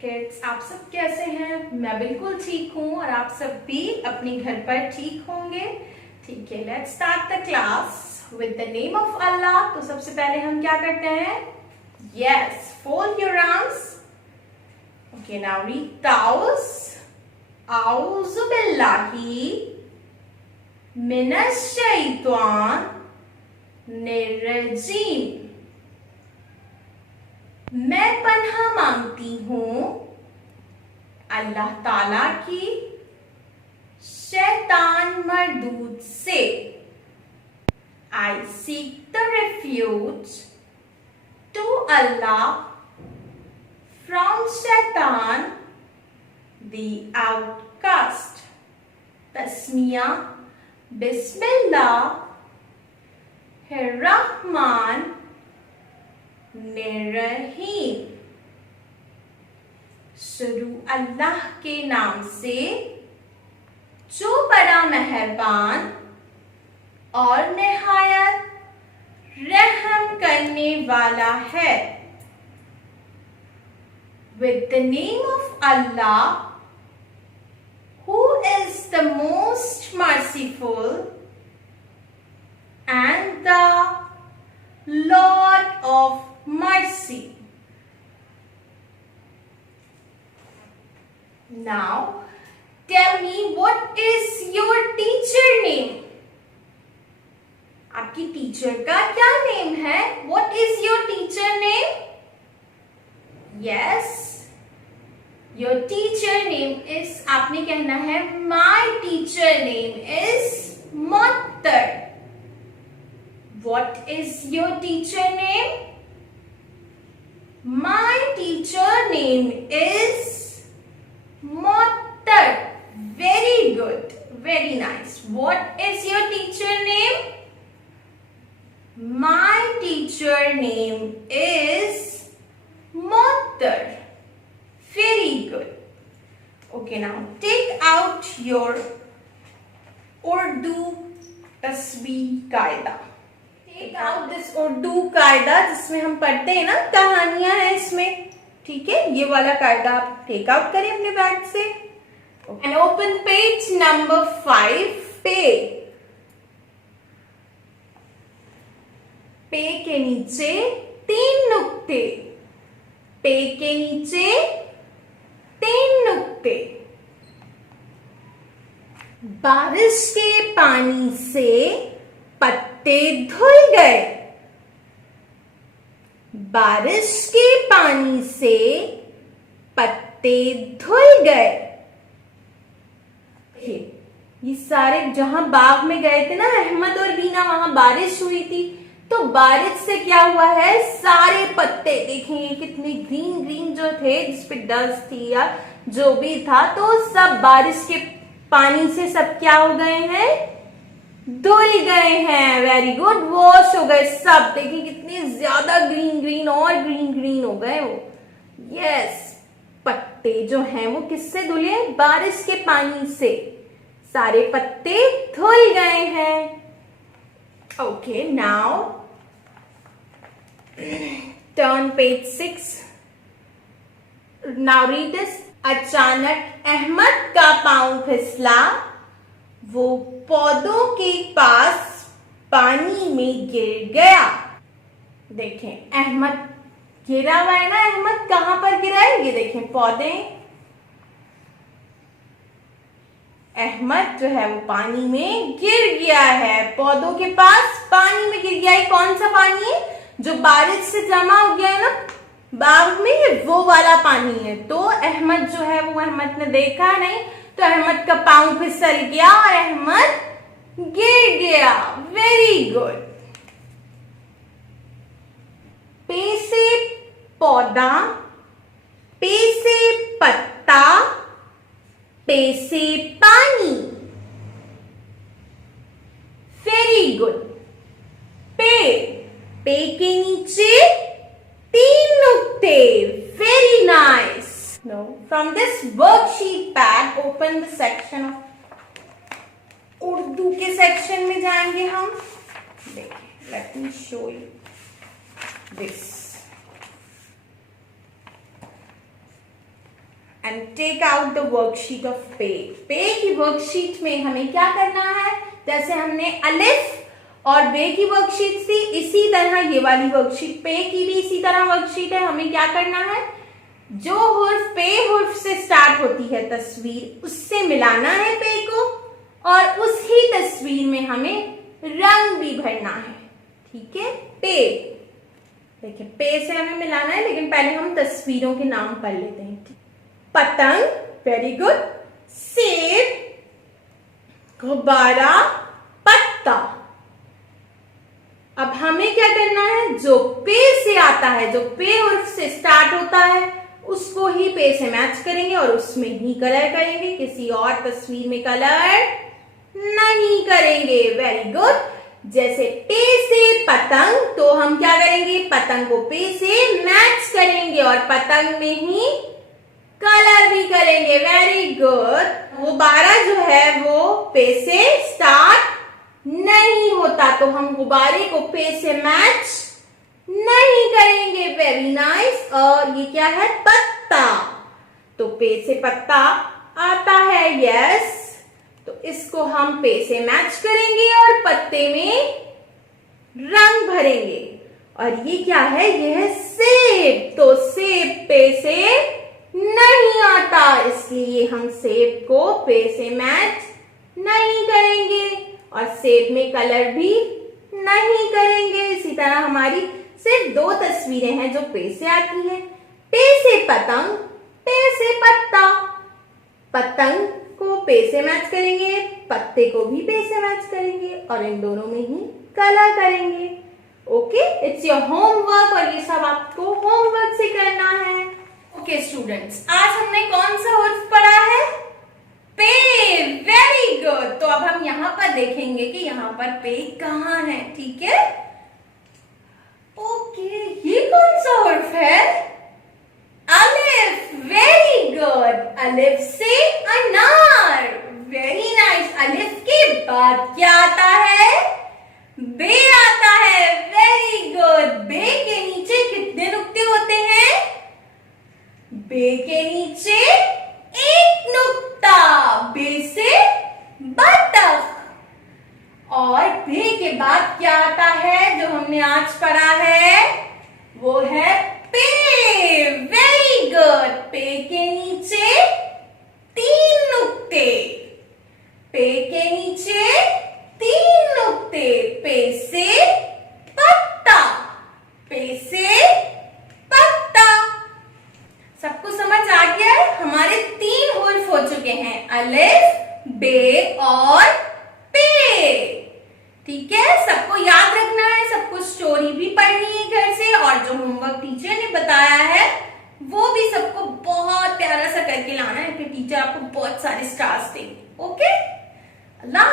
Kids, आप सब कैसे हैं? मैं बिल्कुल ठीक हूँ और आप सब भी अपने घर पर ठीक होंगे। ठीक है, let's start the class with the name of Allah. तो सबसे पहले हम क्या करते हैं? Yes, fold your arms. Okay, now read ताउस। आऊज़ु बिल्लाहि मिनश शैतान निर्रजीम। मैं पनाह मांगती हूँ अल्लाह ताला की शैतान मरदूद से। I seek the refuge to Allah from Shaitan the outcast. Tasmiya बिस्मिल्लाह रहमान रहीम। शुरू अल्लाह के नाम से जो बड़ा मेहरबान और निहायत रहम करने वाला है। With the name of Allah, who is the most merciful and the Lord of mercy. Now, tell me, what is your teacher name? आपकी टीचर का क्या नेम है? What is your teacher name? Yes, your teacher name is, आपने कहना है my teacher name is Muattar. What is your teacher name? My teacher name is Muattar. Very good, very nice. What is your teacher name? My teacher name is Muattar. Very good. Okay, now take out your Urdu tasweer कायदा। Take out this Urdu कायदा जिसमें हम पढ़ते हैं ना, कहानियां हैं इसमें। ठीक है, ये वाला कायदा आप टेक आउट करें अपने बैग से। And open page number 5 पे। पे के नीचे 3 नुक्ते। पे के नीचे 3 नुक्ते। बारिश के पानी से पत्ते धुल गए। बारिश के पानी से पत्ते धुल गए। ये सारे जहां बाग में गए थे ना अहमद और बीना, वहां बारिश हुई थी, तो बारिश से क्या हुआ है, सारे पत्ते देखें कितने ग्रीन ग्रीन जो थे, जिसपे डस्ट थी या जो भी था, तो सब बारिश के पानी से सब क्या हो गए हैं, धुल गए हैं। वेरी गुड, वॉश हो गए सब। देखिए कितने ज्यादा ग्रीन ग्रीन और ग्रीन ग्रीन हो गए वो। यस, पत्ते जो हैं वो किससे धुले? बारिश के पानी से सारे पत्ते धुल गए हैं। Okay, now turn page 6। Now read this. अचानक अहमद का पांव फिसला, वो पौधों के पास पानी में गिर गया। देखें, अहमद गिरा हुआ है ना, अहमद कहां पर गिरा है? ये देखें पौधे। अहमद जो है वो पानी में गिर गया है, पौधों के पास पानी में गिर गया है। कौन सा पानी है? जो बारिश से जमा हो गया है ना बाग में, वो वाला पानी है। तो अहमद जो है वो, अहमद ने देखा नहीं, तो अहमद का पांव फिसल गया और अहमद गिर गया। Very good. पे से पौधा, पे से पत्ता, पे से पानी। Very good. पे के नीचे 3 नुक्ते। Very nice. Now, from this worksheet pad, open the section of Urdu के सेक्शन में जाएंगे हम। देखिए, let me show you this. and take out the worksheet of पे। पे की वर्कशीट में हमें क्या करना है, जैसे हमने अलिफ और बे की वर्कशीट थी, इसी तरह ये वाली वर्कशीट पे की भी इसी तरह वर्कशीट है। हमें क्या करना है, जो हुर्फ पे हुर्फ से स्टार्ट होती है तस्वीर, उससे मिलाना है पे को, और उसी तस्वीर में हमें रंग भी भरना है। ठीक है, पे देखिए पे से हमें मिलाना है, लेकिन पहले हम तस्वीरों के नाम पढ़ लेते हैं। पतंग, वेरी गुड, सेब, गुब्बारा, पत्ता। अब हमें क्या करना है, जो पे से आता है, जो पे हुर्फ से स्टार्ट होता है, उसको ही पे से मैच करेंगे और उसमें ही कलर करेंगे, किसी और तस्वीर में कलर नहीं करेंगे। Very good. जैसे पे से पतंग, तो हम क्या करेंगे, पतंग को पे से मैच करेंगे और पतंग में ही कलर भी करेंगे। Very good. गुब्बारा जो है वो पे से स्टार्ट नहीं होता, तो हम गुब्बारे को पे से मैच नहीं करेंगे। Very nice. और ये क्या है, पत्ता, तो पे से पत्ता आता है, यस, तो इसको हम पे से मैच करेंगे और पत्ते में रंग भरेंगे। और ये क्या है, ये है सेब, तो सेब पे से नहीं आता, इसलिए हम सेब को पे से मैच नहीं करेंगे और सेब में कलर भी नहीं करेंगे। इसी तरह हमारी सिर्फ दो तस्वीरें हैं जो पे से आती है, पे से पतंग, पे से पत्ता। पतंग को पे से मैच करेंगे, पत्ते को भी पे से मैच करेंगे और इन दोनों में ही कलर करेंगे। ओके, इट्स योर होमवर्क और ये सब आपको होमवर्क से करना है। ओके स्टूडेंट्स, आज हमने कौन सा हुर्फ पढ़ा है, पे। Very good. तो अब हम यहाँ पर देखेंगे कि यहाँ पर पे कहाँ है। ठीक है, ओके, ये कौन सा हुर्फ है, अलिफ। Very good. अलिफ से अनार। Very nice. अलिफ के बाद क्या आता है, बे आता है। Very good. बे के नीचे कितने नुक्ते होते हैं, बे के नीचे एक नुक्ता। बे से बतख। और बे के बाद क्या आता है जो हमने आज पढ़ा है, वो है पे। Very good. पे के नीचे तीन नुक्ते, पे के नीचे तीन नुक्ते। पे से पत्ता, पे से पत्ता। सबको समझ आ गया है, हमारे तीन हुर्फ हो चुके हैं, अलिफ, बे और पे। ठीक है, सबको याद रखना है, सबको स्टोरी भी पढ़नी है घर से, और जो होमवर्क टीचर ने बताया है वो भी सबको बहुत प्यारा सा करके लाना है, फिर टीचर आपको बहुत सारे स्टार्स देंगे। ओके, अल्लाह।